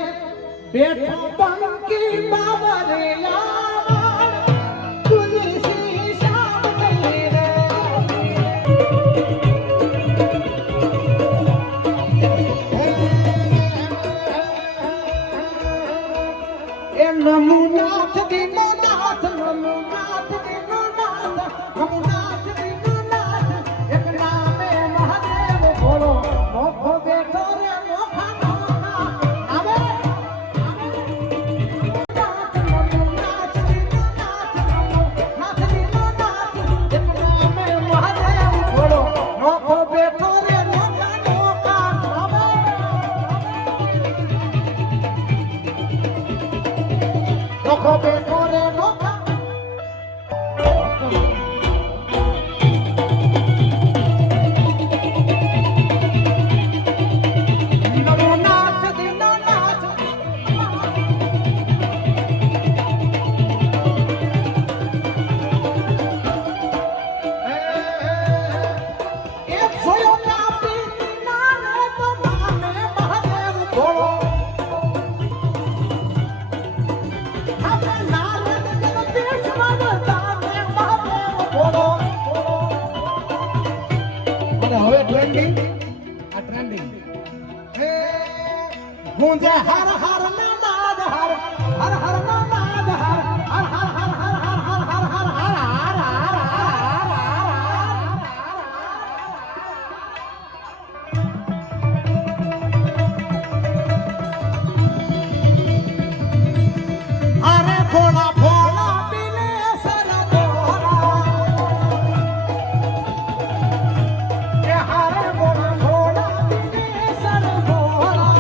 બેઠો બંકી બાબરિયા તુલસી શ્યામ થઈને એ નમુનાથ દીનનાથ નમુનાથ દીનનાથ નમુનાથ દીનનાથ એક નામે મહાદેવ બોલો મોખો બેઠો રે મોખા નોખા આવે નમુનાથ દીનનાથ નમુનાથ દીનનાથ એક નામે મહાદેવ બોલો મોખો બેઠો રે મોખા નોખા આવે મોખો બેઠો રે મોખા નમોનાથ દીનનાથ એ જોયો કાપી નાને તો માને મહાદેવ બોલો આપણે નારદ જગદીશ્વર દાને મહાદેવ બોલો અને હવે ટ્રેન્ડિંગ આ ટ્રેન્ડિંગ ગુંજે હર હર ના નાદ હર હર હર ના નાદ હર હર હર હર હર હર હર હર હર અરે ભોળા ભોળા બિને સર ભોળા એ હારે ભોળા ભોળા બિને સર ભોળા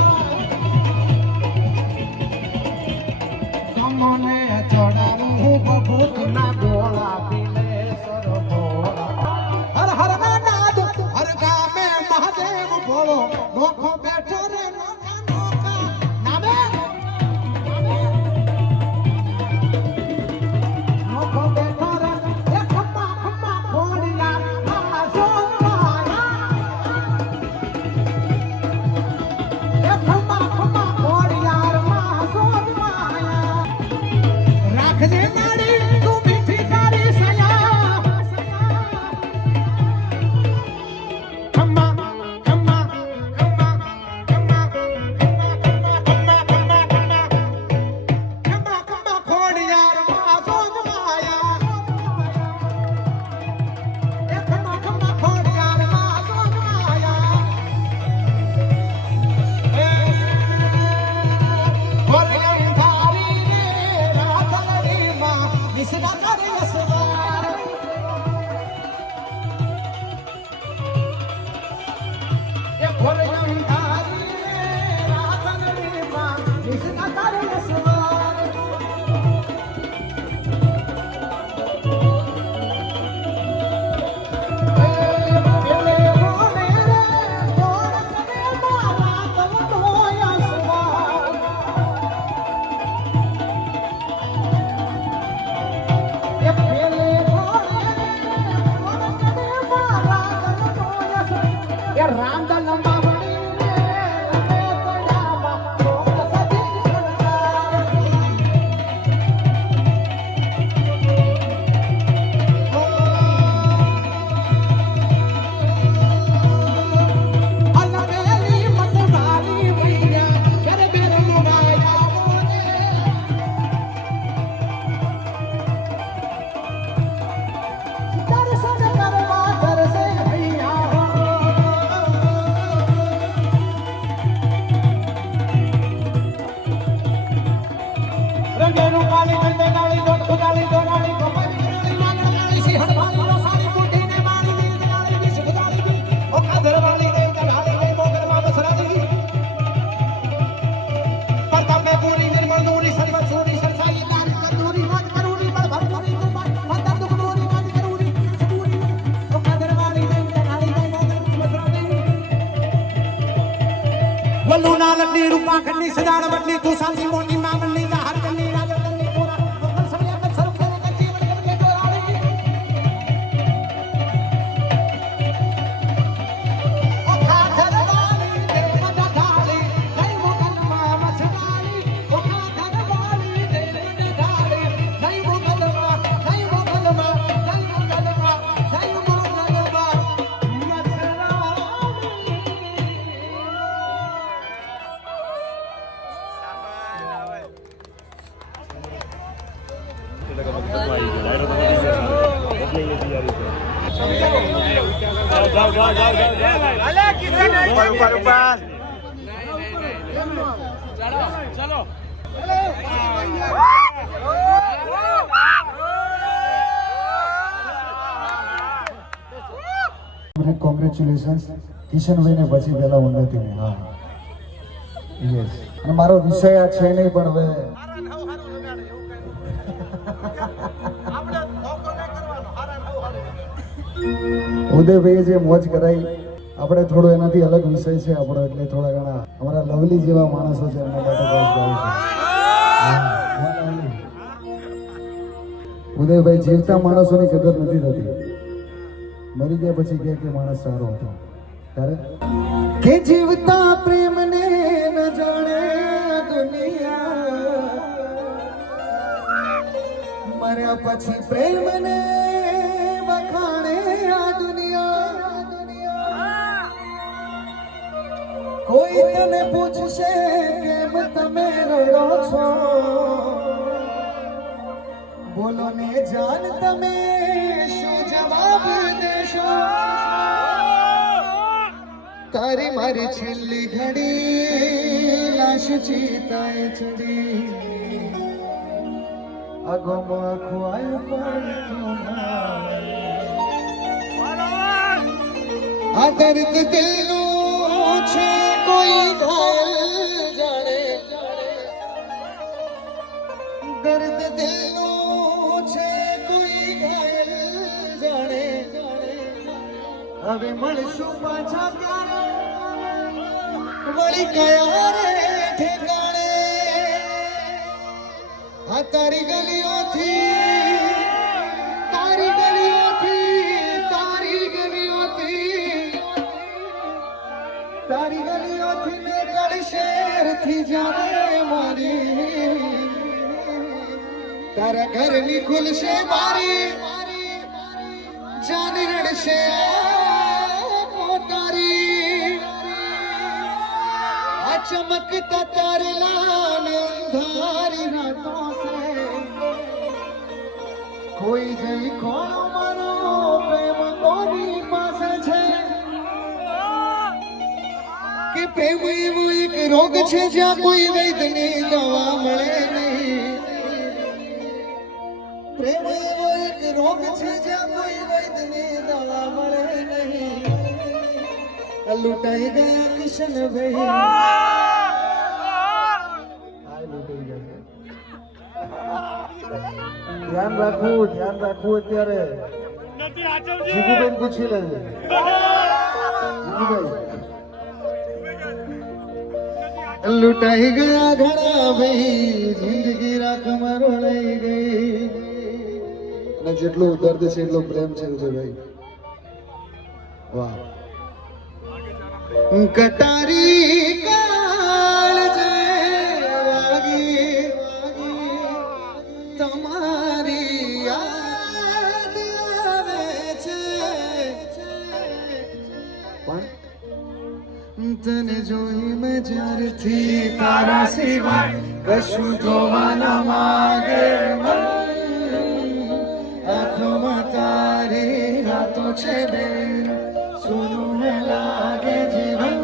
લાલટની રૂપાખંડની સદાણવટની તું શાંતિ મોટી મામલની હારકની રાજકની કોરા સળિયા સર કરે કચ્ચી વડકે ચોરાળી ઓ ખાખરવાળી દેવતા ઢાળી કઈ મોગલમાં મછવાળી ઓ ખાખરવાળી દેવતા ઢાળી કઈ મોગલમાં કઈ મોગલમાં કઈ મોગલમાં કઈ મોગલમાં કોંગ્રેચ્યુલેશન્સ કિશનભાઈને પછી પહેલા ઉન્નતિને હા યસ અને મારો વિષય આ છે નહીં પણ હવે ઉદયભાઈએ જે મોજ કરાઈ આપણે થોડો એનાથી અલગ વિષય છે આપણો એટલે થોડા ઘણા અમારા લવલી જેવા માણસો છે એમના માટે બસ ગાવું છે ઉદયભાઈ જીવતા માણસોની કદર નથી થતી મરી ગયા પછી કે માણસ સારો હતો ત્યારે કે જીવતા પ્રેમને ન જાણે દુનિયા મર્યા પછી પ્રેમને વખાણે આ દુનિયા કોઈ તને પૂછશે કેમ તમે રડો છો બોલો ને જાન તમે શું જવાબ દેશો તારી મારી છેલ્લી ઘડી લાશ ચીતાએ ચડી આગોમાં આખું આવ્યું આ દર્દ દિલનું છે કોઈ ઘાયલ જાણે દર્દ દિલનું છે કોઈ ઘાયલ જાણે હવે મળશું પાછા ક્યારે વળી કયા રે ઠેકાણે આ તારી ગલીઓથી તારી ગલીઓથી તારી ગલીઓથી તારી ગલીઓથી નીકળ શહેરથી જાણે મારી તારા ઘરની ખુલશે બારી જાન રડશે તારી આ ચમકતા તારલા ને અંધારી રાતો સે કોઈ જઈ કોનો મારો પ્રેમ કોની પાસે છે કે પ્રેમ એવો એક રોગ છે જ્યાં કોઈ વૈદ્યની દવા મળે નહીં પ્રેમ એવો એક રોગ છે જ્યાં કોઈ વૈદ્યની દવા મળે નહીં લૂંટાઈ ગયા કિશનભાઈ ધ્યાન રાખવું અત્યારે જીગુબેન પૂછી લેજે જીગુભાઈ લૂંટાઈ ગયા ઘણા ભાઈ જિંદગી રાખમાં રોળાઈ ગઈ અને જેટલો દર્દ છે એટલો પ્રેમ છે ભાઈ વાહ કટારી કાળ જે વાગી તમારી યાદ આવે છે પણ તને જોઈ મેં જ્યારથી તારા સિવાય કશું જોવા ન માગે મન આંખોમાં તારી રાતો છે બેન સુનું લાગે જીવન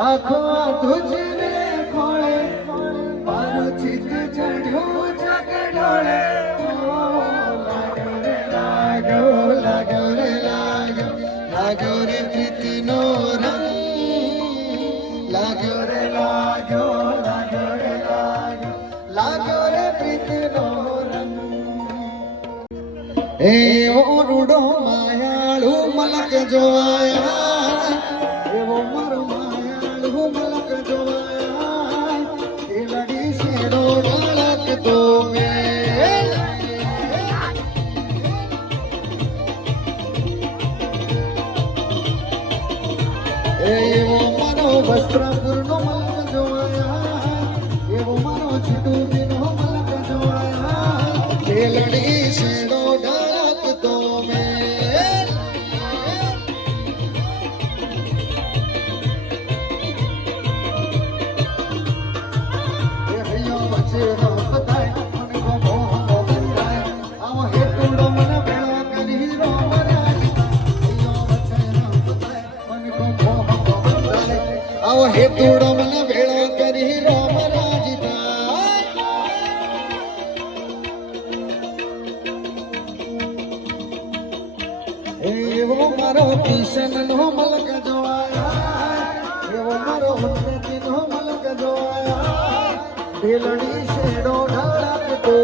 આંખો તુજને ખોળે મારું ચિત્ત ચઢ્યું ચકડોળે લાગ્યો રે લાગ્યો રે પ્રીતિનો રંગ લાગ્યો રે લાગ્યો રે પ્રીતિનો રંગ એવો રૂડો માયાળુ મલક જોયા એવો મારો માયાળુ મલક વસ્ત્રાપુરનો મલક જોવાયા, એવો મારો જીતુબીનો મલક જોવાયા. બેલડી શેડો ઢળકતો મેં, એ હૈયો વચ્ચે રમત થાય, મને ગમો હમો બંધાય. આવો હેતુડો મને ભેળો કરી રોમરાજ. હૈયો વચ્ચે રમત થાય, મને ગમો હમો બંધાય. આવો હેતુડો મને ભેળો કરી રોમરાજ થાય. એવો મારો કિશનનો મલક જોવાયા, એવો મારો ઉન્નતિનો મલક જોવાયા. બેલડી શેડો ઢળકતો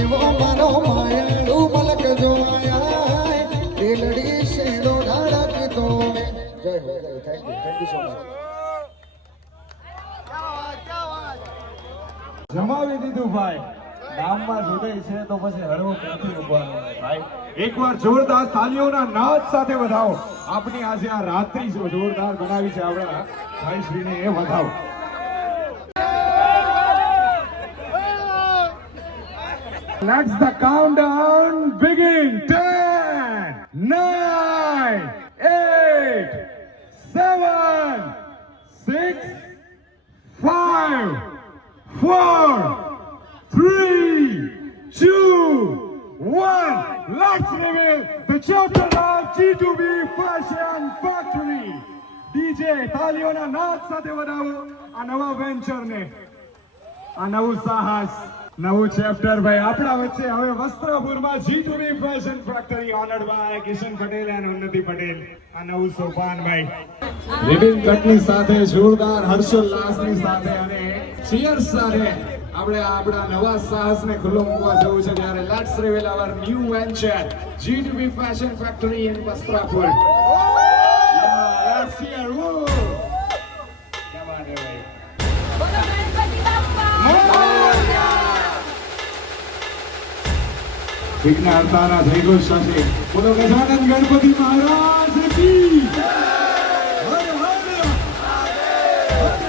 એવો મારો માયાળુ મલક જોવાયા. બેલડી શેડો ઢળકતો જય હો, જય. Thank you so much. જમાવી દીધું ભાઈ. ગામમાં હૃદય છે તો પછી હળવો ક્યાંથી ઉભવાનો ભાઈ. એકવાર જોરદાર તાલીઓના નાદ સાથે વધાવો. આપણી આજે આ રાત્રિ જોરદાર બનાવી છે આપણા ભાઈ શ્રીને, એ વધાવો. Let's the countdown begin. 10, 9, 8, 7, 6, 5, 4, 3, 2, 1. Let's reveal the chapter of G2B Fashion Factory. DJ તાલીઓના નાદ સાથે વધાવો આ નવા વેન્ચરને, આ નવું સાહસ, નવું ચેપ્ટર ભાઈ આપણા વચ્ચે હવે વસ્ત્રાપુરમાં G2B Fashion Factory owned by Kishan Patel અને ઉન્નતિ પટેલ. આ નવું સોપાન ભાઈ રિબિન કટની સાથે જોરદાર હર્ષોલ્લાસની સાથે અને ચીયર્સ સાથે આપણે આપણા નવા સાહસને ખુલ્લો મૂકવા જવું છે. ત્યારે let's reveal our new venture G2B Fashion Factory in Vastrapur. Let's here. क्या बात है भाई. વિઘ્ન હર્તાના જય ઘોષ સાથે બોલો ગજાનંદ ગણપતિ મહારાજ કી જય. Har Har Har Har.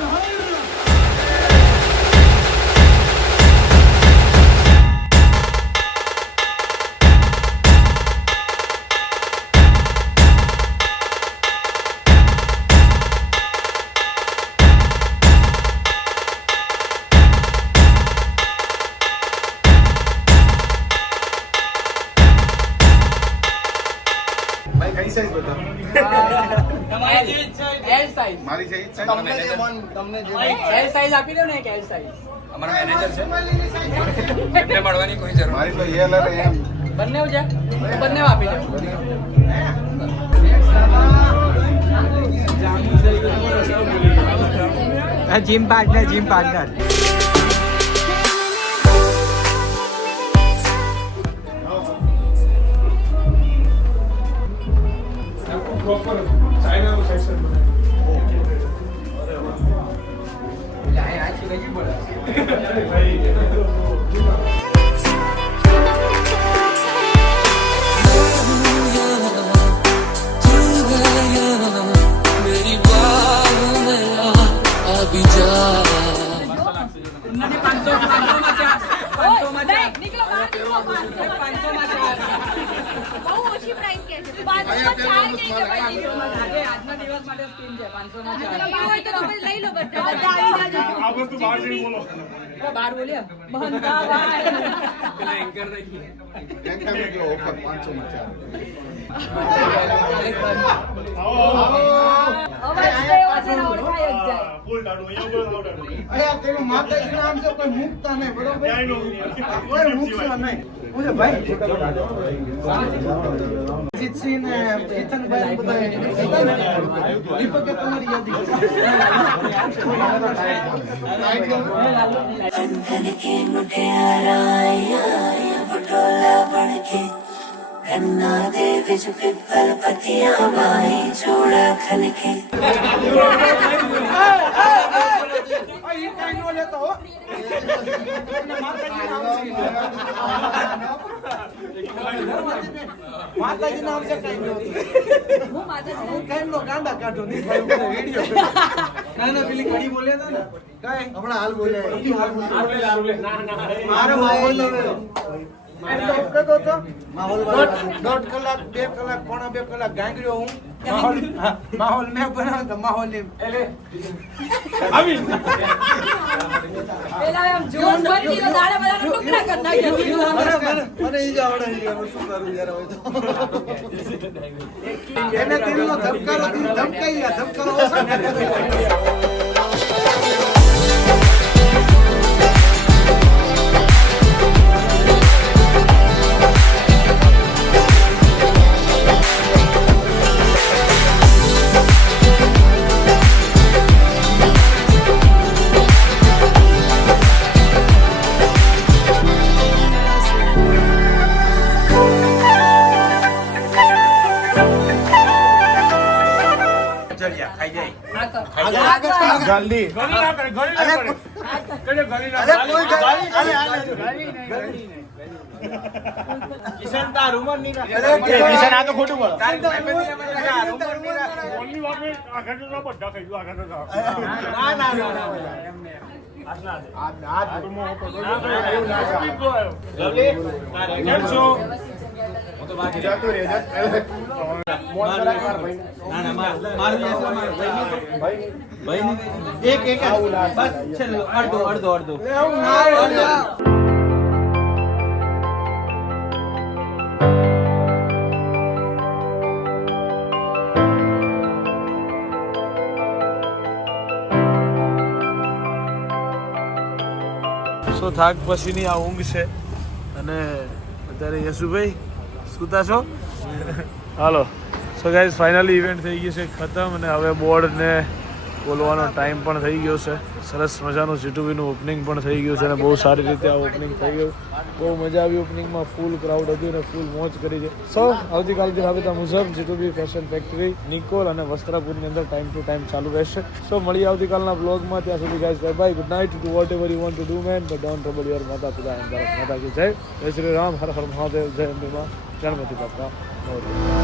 Gym partner proper ચાઇનાનું section માતાજી નામ છે કોઈ મુકતા નહીં, બરોબર? કોઈ મુકતા નહીં. ભાઈ જીતસિંહ ને જીતનભાઈ બધા દીપકે તમારી યાદી पिपल पतियां बाई छोड़ा खनके લેતો માતાજી નામ છે કઈ નહોતું હું માતાજી કઈ નો ગાંડા કાઢો નહીં ભાઈ બધા વિડિયો ના પેલી કડી બોલ્યા હતા ને કઈ હમણાં હાલ બોલ્યા મારો માહોલ દોઢ કલાક 2 કલાક પોણા 2 કલાક ગાંગડ્યો હું માહોલ મેં બનાવ્યો તો માહોલ પેલા એમ જોશ બની ગયો દાડા બધાના ટુકડા કરી નાખ્યા મને ઈ જ આવડે છે હવે શું કરું યાર હવે તો એને દિલનો ધબકારો ધમકાઈ ગયા ધબકારો ઓછો જલ્દી કિશન આ તો ખોટું બોલો અડધો સો થાક પછીની આ ઊંઘ છે અને અત્યારે યશુભાઈ સુતા છો હાલો સો ગાઈઝ ફાઇનલી ઇવેન્ટ થઈ ગઈ છે ખતમ અને હવે બોર્ડને બોલવાનો ટાઈમ પણ થઈ ગયો છે સરસ મજાનું જીટુબીનું ઓપનિંગ પણ થઈ ગયું છે અને બહુ સારી રીતે આ ઓપનિંગ થઈ ગયું બહુ મજા આવી ઓપનિંગમાં ફૂલ ક્રાઉડ હતું અને ફૂલ મોજ કરી છે સો આવતીકાલથી રાબેતા મુજબ જીટુબી ફેશન ફેક્ટરી નિકોલ અને વસ્ત્રાપુરની અંદર ટાઈમ ટુ ટાઈમ ચાલુ રહેશે સો મળીએ આવતીકાલના બ્લોગમાં ત્યાં સુધી guys bye bye good night to whatever you want to do man but don't trouble your માતા પિતા એન્ડ ભારત માતા કી જય જય શ્રી રામ હર હર મહાદેવ જય અંબે માં ગણપતિ બાપા મોર્ય